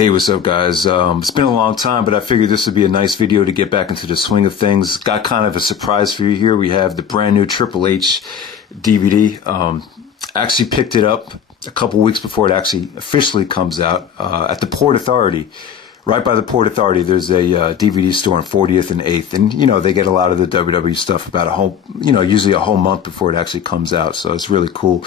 Hey, what's up, guys? It's been a long time, but I figured this would be a nice video to get back into the swing of things. Got kind of a surprise for you here. We have the brand new Triple H DVD. Actually picked it up a couple weeks before it actually officially comes out at the Port Authority. Right by the Port Authority, there's a DVD store on 40th and 8th. And, you know, they get a lot of the WWE stuff about a whole, usually a whole month before it actually comes out. So it's really cool.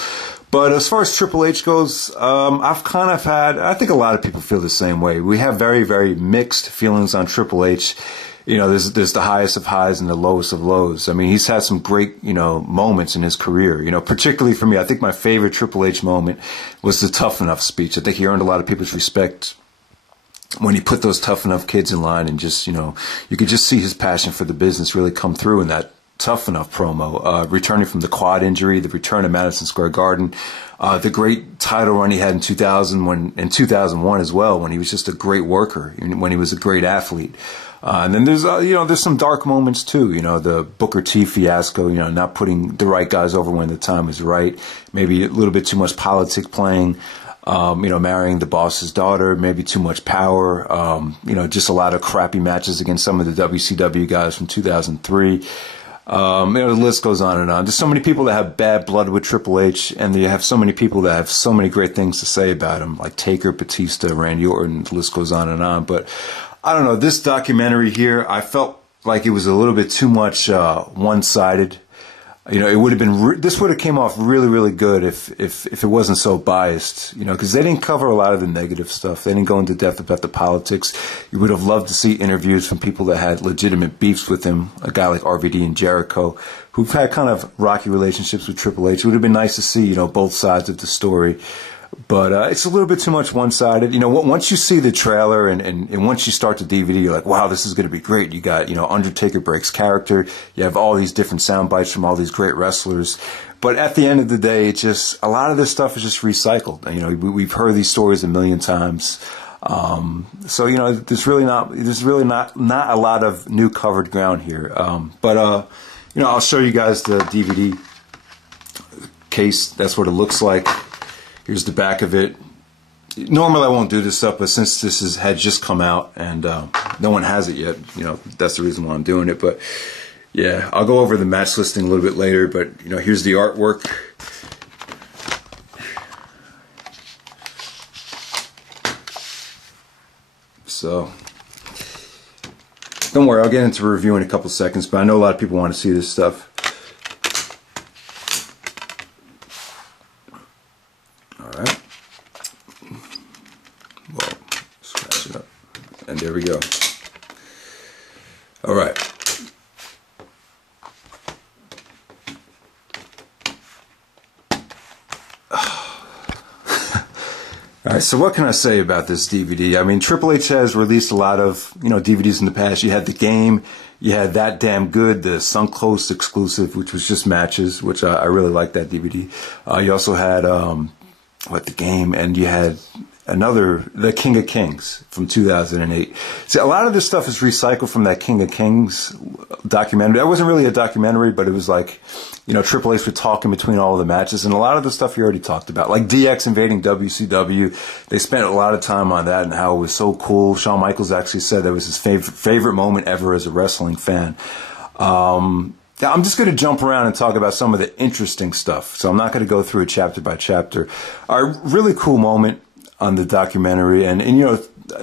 But as far as Triple H goes, I've kind of had, I think a lot of people feel the same way. We have very, very mixed feelings on Triple H. You know, there's the highest of highs and the lowest of lows. I mean, he's had some great, moments in his career. Particularly for me, I think my favorite Triple H moment was the Tough Enough speech. I think he earned a lot of people's respect when he put those Tough Enough kids in line, and just, you could just see his passion for the business really come through in that Tough Enough promo. Returning from the quad injury, the return to Madison Square Garden, the great title run he had in 2001 as well, when he was just a great worker, when he was a great athlete. And then there's some dark moments too. The Booker T fiasco. Not putting the right guys over when the time was right. Maybe a little bit too much politics playing. Marrying the boss's daughter, maybe too much power, just a lot of crappy matches against some of the WCW guys from 2003. The list goes on and on. There's so many people that have bad blood with Triple H, and you have so many people that have so many great things to say about him, like Taker, Batista, Randy Orton. The list goes on and on. But I don't know, this documentary here, I felt like it was a little bit too much one-sided. It would have been, this would have came off really, really good if it wasn't so biased, because they didn't cover a lot of the negative stuff. They didn't go into depth about the politics. You would have loved to see interviews from people that had legitimate beefs with him, a guy like RVD and Jericho, who've had kind of rocky relationships with Triple H. It would have been nice to see, both sides of the story. But it's a little bit too much one-sided. Once you see the trailer and once you start the DVD, you're like, wow, this is going to be great. You got, Undertaker breaks character. You have all these different sound bites from all these great wrestlers. But at the end of the day, it's just, a lot of this stuff is just recycled. We've heard these stories a million times. So, there's really not a lot of new covered ground here. I'll show you guys the DVD case. That's what it looks like. Here's the back of it. Normally I won't do this stuff, but since this had just come out and no one has it yet, that's the reason why I'm doing it. But yeah, I'll go over the match listing a little bit later, but here's the artwork. So don't worry, I'll get into a review in a couple seconds, but I know a lot of people want to see this stuff. Alright. Well, scratch it up. And there we go. Alright. Alright, so what can I say about this DVD? I mean, Triple H has released a lot of, DVDs in the past. You had The Game, you had That Damn Good, the Suncoast exclusive, which was just matches, which I really like that DVD. You also had, The Game, and you had another, The King of Kings from 2008. See, a lot of this stuff is recycled from that King of Kings documentary. That wasn't really a documentary, but it was like, Triple H would talk in between all of the matches, and a lot of the stuff you already talked about, like DX invading WCW. They spent a lot of time on that and how it was so cool. Shawn Michaels actually said that was his favorite moment ever as a wrestling fan. I'm just going to jump around and talk about some of the interesting stuff. So I'm not going to go through it chapter by chapter. A really cool moment on the documentary. And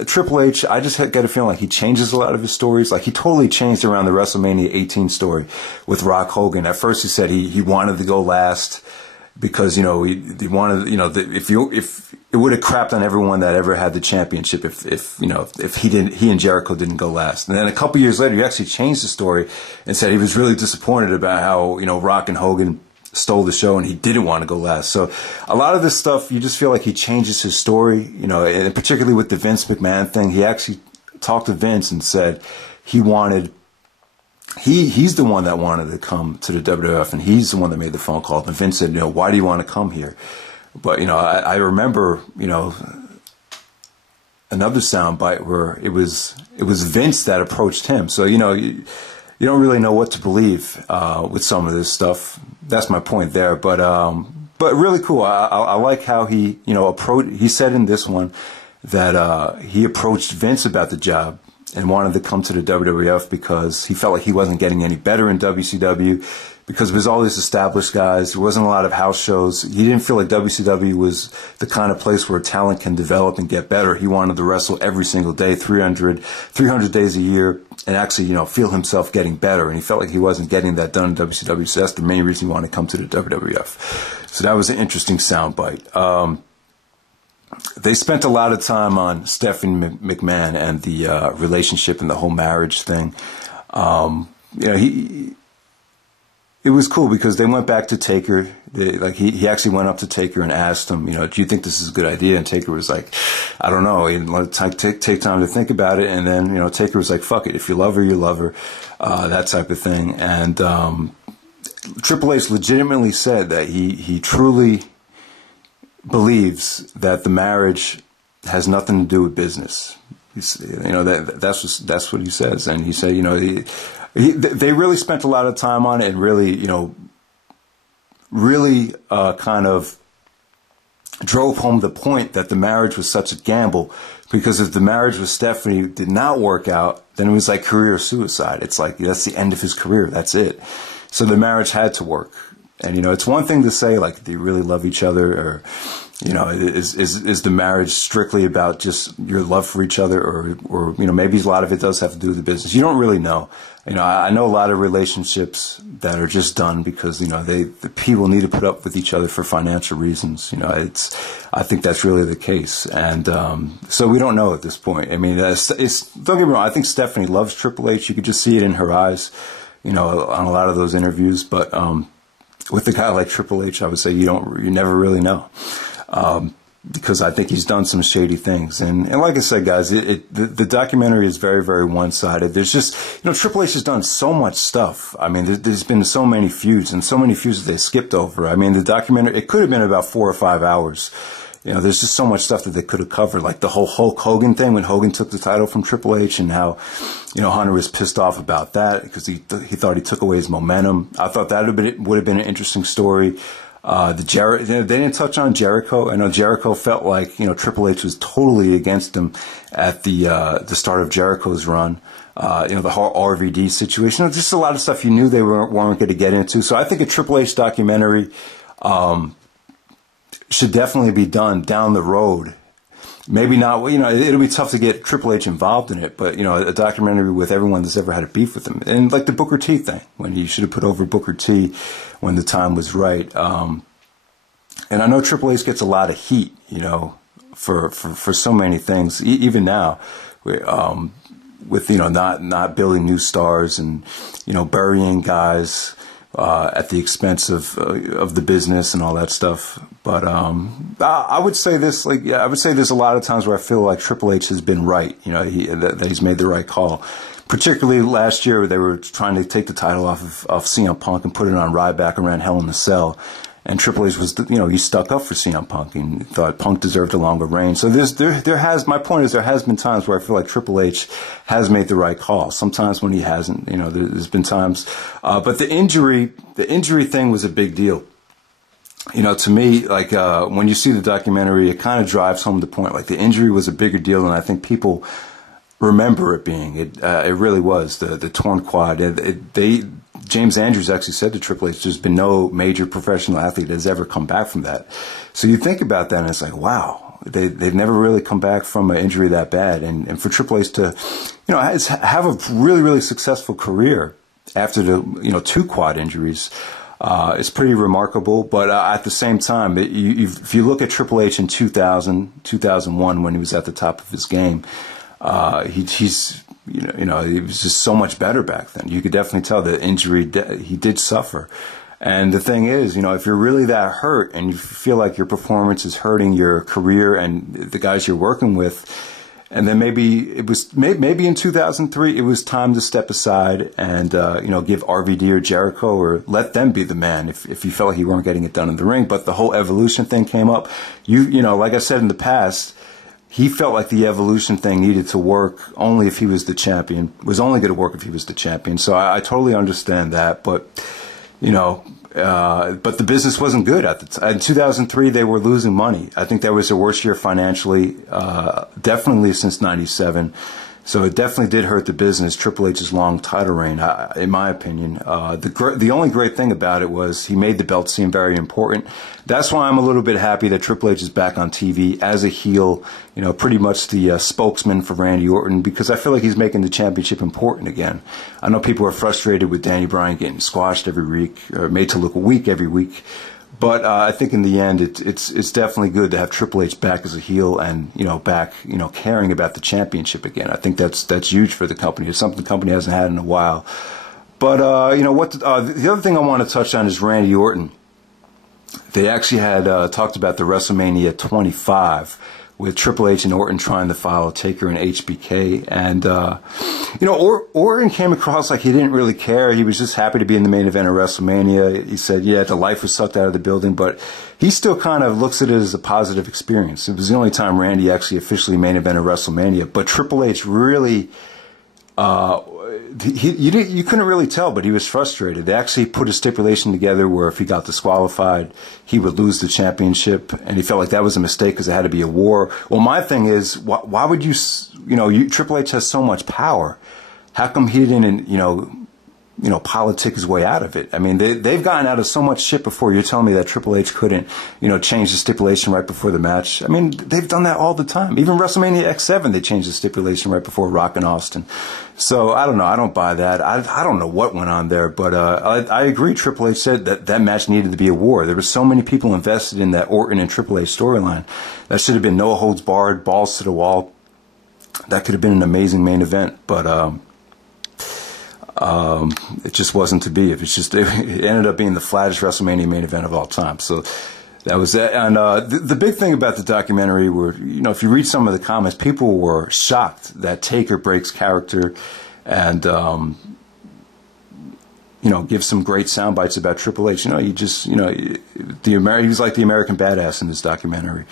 Triple H, I just get a feeling like he changes a lot of his stories. Like he totally changed around the WrestleMania 18 story with Rock Hogan. At first he said he wanted to go last because, he wanted, if it would have crapped on everyone that ever had the championship if he and Jericho didn't go last. And then a couple years later, he actually changed the story and said he was really disappointed about how, Rock and Hogan stole the show and he didn't want to go last. So a lot of this stuff, you just feel like he changes his story, and particularly with the Vince McMahon thing. He actually talked to Vince and said he's the one that wanted to come to the WWF, and he's the one that made the phone call. And Vince said, why do you want to come here? But, I remember, another soundbite where it was Vince that approached him. So, you don't really know what to believe with some of this stuff. That's my point there. But really cool. I like how he, he said in this one, that he approached Vince about the job and wanted to come to the WWF because he felt like he wasn't getting any better in WCW because it was all these established guys. There wasn't a lot of house shows. He didn't feel like WCW was the kind of place where talent can develop and get better. He wanted to wrestle every single day, 300 days a year, and actually, feel himself getting better. And he felt like he wasn't getting that done in WCW. So that's the main reason he wanted to come to the WWF. So that was an interesting soundbite. They spent a lot of time on Stephanie McMahon and the relationship and the whole marriage thing. It was cool because they went back to Taker. He actually went up to Taker and asked him, do you think this is a good idea? And Taker was like, I don't know. He didn't let it take time to think about it. And then, Taker was like, fuck it. If you love her, you love her. That type of thing. And Triple H legitimately said that he truly believes that the marriage has nothing to do with business. That's what he says. And he said, they really spent a lot of time on it and really kind of drove home the point that the marriage was such a gamble, because if the marriage with Stephanie did not work out, then it was like career suicide. It's like, that's the end of his career. That's it. So the marriage had to work. And, it's one thing to say, like, do you really love each other? Or, is the marriage strictly about just your love for each other? Or maybe a lot of it does have to do with the business. You don't really know. I know a lot of relationships that are just done because, the people need to put up with each other for financial reasons. I think that's really the case. And, so we don't know at this point. I mean, don't get me wrong. I think Stephanie loves Triple H. You could just see it in her eyes, on a lot of those interviews. But, with a guy like Triple H, I would say you never really know. Because I think he's done some shady things. And like I said, guys, the documentary is very, very one-sided. There's just, Triple H has done so much stuff. I mean, there's been so many feuds and so many feuds that they skipped over. I mean, the documentary, it could have been about 4 or 5 hours. There's just so much stuff that they could have covered, like the whole Hulk Hogan thing when Hogan took the title from Triple H and how, Hunter was pissed off about that because he thought he took away his momentum. I thought that would have been an interesting story. They didn't touch on Jericho. I know Jericho felt like, Triple H was totally against him at the start of Jericho's run. The whole RVD situation, just a lot of stuff you knew they weren't going to get into. So I think a Triple H documentary, should definitely be done down the road. Maybe not, it'll be tough to get Triple H involved in it, but, a documentary with everyone that's ever had a beef with him. And like the Booker T thing, when you should have put over Booker T when the time was right. And I know Triple H gets a lot of heat, for so many things, even now, with, not building new stars and, burying guys, at the expense of the business and all that stuff. But I would say this, I would say there's a lot of times where I feel like Triple H has been right, that he's made the right call. Particularly last year, they were trying to take the title off of CM Punk and put it on Ryback around Hell in a Cell. And Triple H was, he stuck up for CM Punk and thought Punk deserved a longer reign. So my point is there has been times where I feel like Triple H has made the right call. Sometimes when he hasn't, there's been times. But the injury thing was a big deal. To me, when you see the documentary, it kind of drives home the point. Like the injury was a bigger deal than I think people remember it being. It really was the torn quad. James Andrews actually said to Triple H, there's been no major professional athlete that has ever come back from that. So you think about that and it's like, wow, they've never really come back from an injury that bad. And for Triple H to, have a really, really successful career after the, 2 quad injuries, it's pretty remarkable. But at the same time, if you look at Triple H in 2001, when he was at the top of his game, he was just so much better back then. You could definitely tell the injury he did suffer. And the thing is, if you're really that hurt and you feel like your performance is hurting your career and the guys you're working with, and then maybe in 2003 it was time to step aside and give RVD or Jericho or let them be the man if you felt like you weren't getting it done in the ring. But the whole Evolution thing came up. Like I said in the past, he felt like the Evolution thing needed to work only if he was the champion, was only going to work if he was the champion. So I totally understand that. But, but the business wasn't good at the time. In 2003, they were losing money. I think that was their worst year financially, definitely since '97. So it definitely did hurt the business, Triple H's long title reign, in my opinion. The only great thing about it was he made the belt seem very important. That's why I'm a little bit happy that Triple H is back on TV as a heel, pretty much the spokesman for Randy Orton, because I feel like he's making the championship important again. I know people are frustrated with Danny Bryan getting squashed every week, or made to look weak every week. But I think in the end, it's definitely good to have Triple H back as a heel and back caring about the championship again. I think that's huge for the company. It's something the company hasn't had in a while. But the other thing I want to touch on is Randy Orton. They actually had talked about the WrestleMania 25 with Triple H and Orton trying to file Taker and HBK, and Orton came across like he didn't really care. He was just happy to be in the main event of WrestleMania. He said, yeah, the life was sucked out of the building, but he still kind of looks at it as a positive experience. It was the only time Randy actually officially main evented WrestleMania, but Triple H really, you couldn't really tell, but he was frustrated. They actually put a stipulation together where if he got disqualified, he would lose the championship, and he felt like that was a mistake because it had to be a war. Well, my thing is, why would Triple H has so much power. How come he didn't, politic his way out of it? I mean, they've gotten out of so much shit before. You're telling me that Triple H couldn't, change the stipulation right before the match? I mean, they've done that all the time. Even WrestleMania X7, they changed the stipulation right before Rock and Austin. So, I don't know. I don't buy that. I don't know what went on there, but I agree. Triple H said that match needed to be a war. There were so many people invested in that Orton and Triple H storyline. That should have been no holds barred, balls to the wall. That could have been an amazing main event, but it just wasn't to be. It ended up being the flattest WrestleMania main event of all time. So that was that. And the big thing about the documentary were, if you read some of the comments, people were shocked that Taker breaks character and, gives some great sound bites about Triple H. He was like the American badass in this documentary.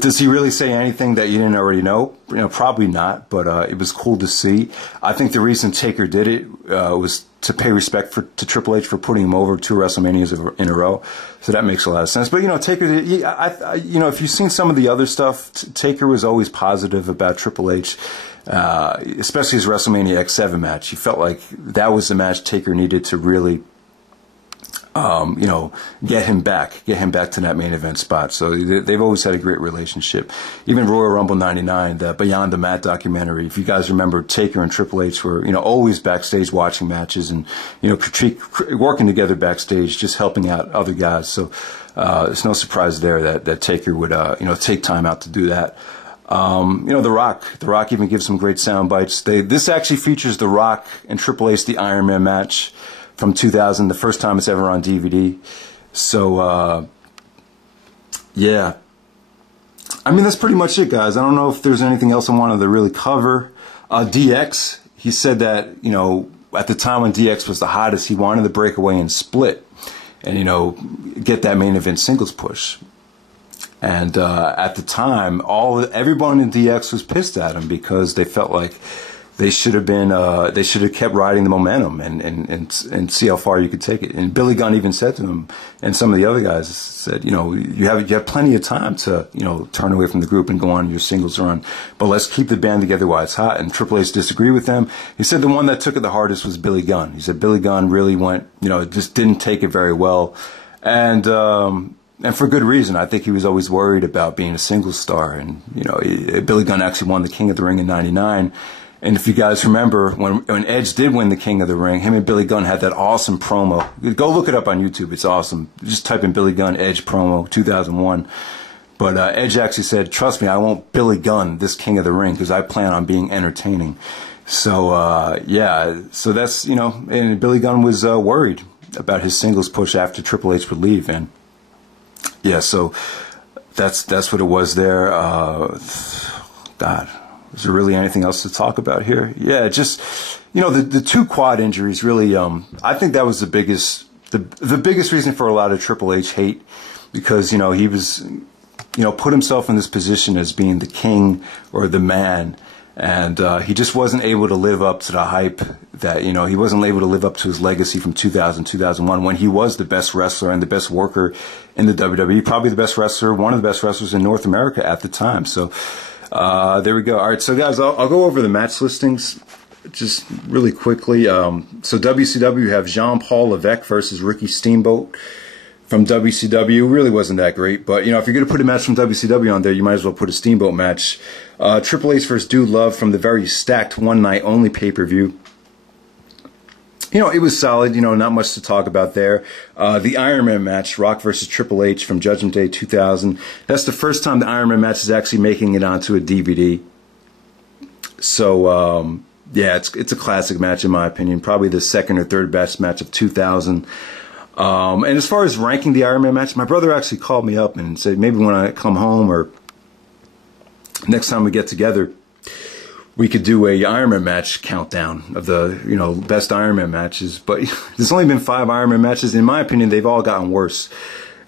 Does he really say anything that you didn't already know? Probably not, but it was cool to see. I think the reason Taker did it was to pay respect to Triple H for putting him over 2 WrestleManias in a row. So that makes a lot of sense. But Taker, if you've seen some of the other stuff, Taker was always positive about Triple H, especially his WrestleMania X7 match. He felt like that was the match Taker needed to really get him back to that main event spot. So they've always had a great relationship. Even Royal Rumble '99, the Beyond the Mat documentary, if you guys remember, Taker and Triple H were, always backstage watching matches and, working together backstage, just helping out other guys. So, it's no surprise there that Taker would, take time out to do that. The Rock even gives some great sound bites. This actually features The Rock and Triple H, the Iron Man match from 2000, the first time it's ever on DVD. So, yeah. I mean, that's pretty much it, guys. I don't know if there's anything else I wanted to really cover. DX, he said that, at the time when DX was the hottest, he wanted to break away and split and, get that main event singles push. And at the time, everyone in DX was pissed at him because they felt like they should have kept riding the momentum and see how far you could take it. And Billy Gunn even said to him, and some of the other guys said, you have plenty of time to, turn away from the group and go on your singles run, but let's keep the band together while it's hot. And Triple H disagreed with them. He said the one that took it the hardest was Billy Gunn. He said Billy Gunn really just didn't take it very well. And for good reason. I think he was always worried about being a singles star. And, Billy Gunn actually won the King of the Ring in '99. And if you guys remember, when Edge did win the King of the Ring, him and Billy Gunn had that awesome promo. Go look it up on YouTube. It's awesome. Just type in Billy Gunn Edge promo 2001. But Edge actually said, trust me, I won't Billy Gunn this King of the Ring because I plan on being entertaining. So, yeah. So that's, and Billy Gunn was worried about his singles push after Triple H would leave. And, yeah, so that's what it was there. God. Is there really anything else to talk about here? Yeah, just, the 2 quad injuries really, I think that was the biggest reason for a lot of Triple H hate because, he was, put himself in this position as being the king or the man. And he just wasn't able to live up to the hype that, you know, he wasn't able to live up to his legacy from 2000, 2001 when he was the best wrestler and the best worker in the WWE, probably the best wrestler, one of the best wrestlers in North America at the time. So there we go. All right, so guys, I'll go over the match listings just really quickly. So WCW, you have Jean-Paul Levesque versus Ricky Steamboat. From WCW, really wasn't that great, but you know, if you're gonna put a match from WCW on there, you might as well put a Steamboat match. Triple H versus Dude Love from the very stacked one night only pay-per-view. You know, it was solid. You know, not much to talk about there. The Iron Man match, Rock versus Triple H from Judgment Day 2000. That's the first time the Iron Man match is actually making it onto a DVD. So yeah, it's a classic match in my opinion. Probably the second or third best match of 2000. And as far as ranking the Iron Man match, my brother actually called me up and said maybe when I come home or next time we get together, we could do a Iron Man match countdown of the, you know, best Iron Man matches. But there's only been 5 Iron Man matches. In my opinion, they've all gotten worse.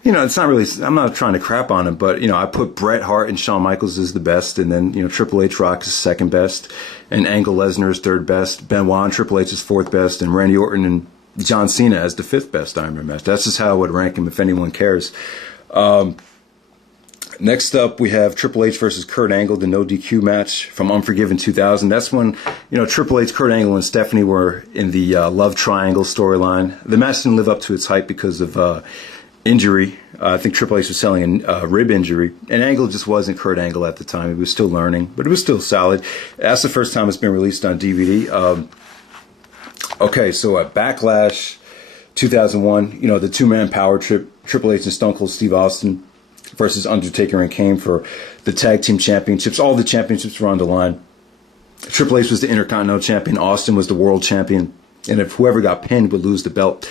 You know, it's not really, I'm not trying to crap on them, but, you know, I put Bret Hart and Shawn Michaels as the best, and then, you know, Triple H Rock is second best, and Angle Lesnar is third best, Benoit and Triple H is fourth best, and Randy Orton and John Cena as the 5th best Iron Man match. That's just how I would rank him if anyone cares. Next up, we have Triple H versus Kurt Angle, the no DQ match from Unforgiven 2000. That's when, you know, Triple H, Kurt Angle, and Stephanie were in the love triangle storyline. The match didn't live up to its hype because of injury. I think Triple H was selling a rib injury, and Angle just wasn't Kurt Angle at the time. He was still learning, but it was still solid. That's the first time it's been released on DVD. Okay, so at Backlash 2001, you know, the two-man power trip, Triple H and Stone Cold Steve Austin versus Undertaker and Kane for the tag team championships. All the championships were on the line. Triple H was the Intercontinental Champion. Austin was the World Champion. And if whoever got pinned would lose the belt.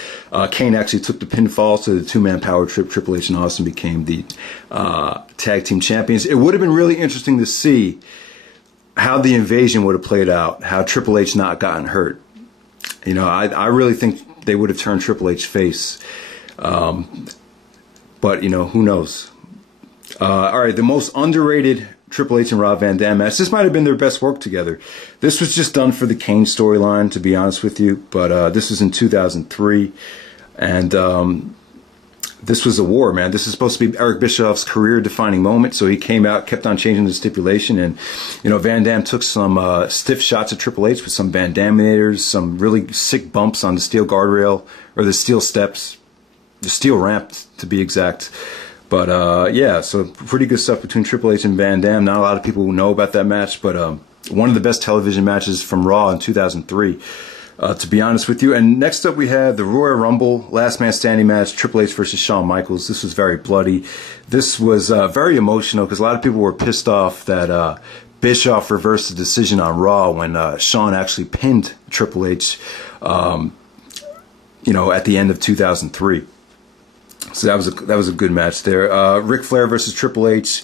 Kane actually took the pinfall, so the two-man power trip, Triple H and Austin became the tag team champions. It would have been really interesting to see how the invasion would have played out, how Triple H not gotten hurt. You know, I really think they would have turned Triple H face. But, you know, who knows? All right, the most underrated Triple H and Rob Van Dam match. This might have been their best work together. This was just done for the Kane storyline, to be honest with you. But this was in 2003. And this was a war, man. This is supposed to be Eric Bischoff's career-defining moment. So he came out, kept on changing the stipulation. And, you know, Van Dam took some stiff shots at Triple H with some Van Daminators, some really sick bumps on the steel guardrail, or the steel steps, the steel ramp, to be exact. But, yeah, so pretty good stuff between Triple H and Van Dam. Not a lot of people know about that match, but one of the best television matches from Raw in 2003. To be honest with you. And next up we have the Royal Rumble Last Man Standing match, Triple H versus Shawn Michaels. This was very bloody. This was very emotional because a lot of people were pissed off that Bischoff reversed the decision on Raw when Shawn actually pinned Triple H, you know, at the end of 2003. So that was a good match there. Ric Flair versus Triple H.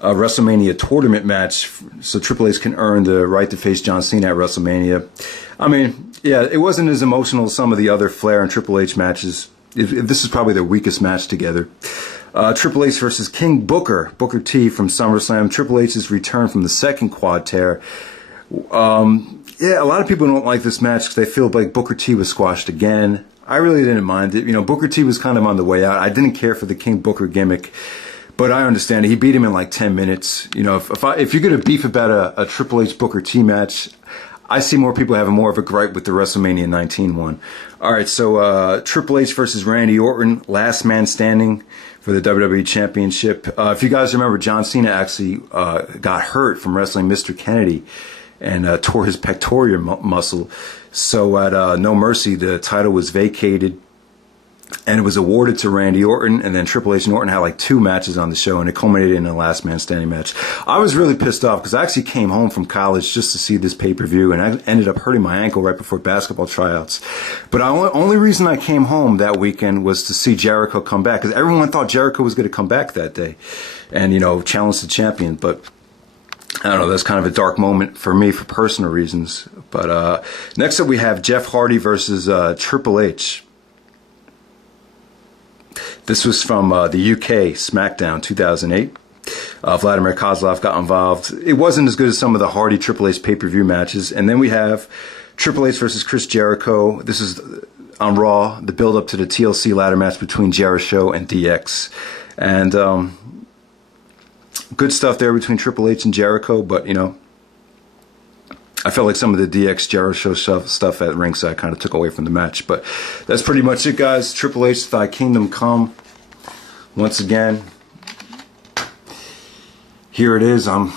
WrestleMania tournament match, so Triple H can earn the right to face John Cena at WrestleMania. I mean, yeah, it wasn't as emotional as some of the other Flair and Triple H matches. This is probably their weakest match together. Triple H versus King Booker T from SummerSlam. Triple H's return from the second quad tear. Yeah, a lot of people don't like this match because they feel like Booker T was squashed again. I really didn't mind it. You know, Booker T was kind of on the way out. I didn't care for the King Booker gimmick. But I understand it. He beat him in like 10 minutes. You know, if you're going to beef about a Triple H Booker T match, I see more people having more of a gripe with the WrestleMania 19 one. All right, so Triple H versus Randy Orton, last man standing for the WWE Championship. If you guys remember, John Cena actually got hurt from wrestling Mr. Kennedy and tore his pectoral muscle. So at No Mercy, the title was vacated. And it was awarded to Randy Orton, and then Triple H and Orton had like 2 matches on the show, and it culminated in a last man standing match. I was really pissed off because I actually came home from college just to see this pay-per-view, and I ended up hurting my ankle right before basketball tryouts. But the only reason I came home that weekend was to see Jericho come back, because everyone thought Jericho was going to come back that day and, you know, challenge the champion. But I don't know, that's kind of a dark moment for me for personal reasons. But next up we have Jeff Hardy versus Triple H. This was from the UK, SmackDown 2008. Vladimir Kozlov got involved. It wasn't as good as some of the Hardy Triple H pay-per-view matches. And then we have Triple H versus Chris Jericho. This is on Raw, the build-up to the TLC ladder match between Jericho and DX. And good stuff there between Triple H and Jericho, but, you know, I felt like some of the DX Jericho stuff at ringside kind of took away from the match. But that's pretty much it, guys. Triple H, Thy Kingdom Come. Once again, here it is. I'm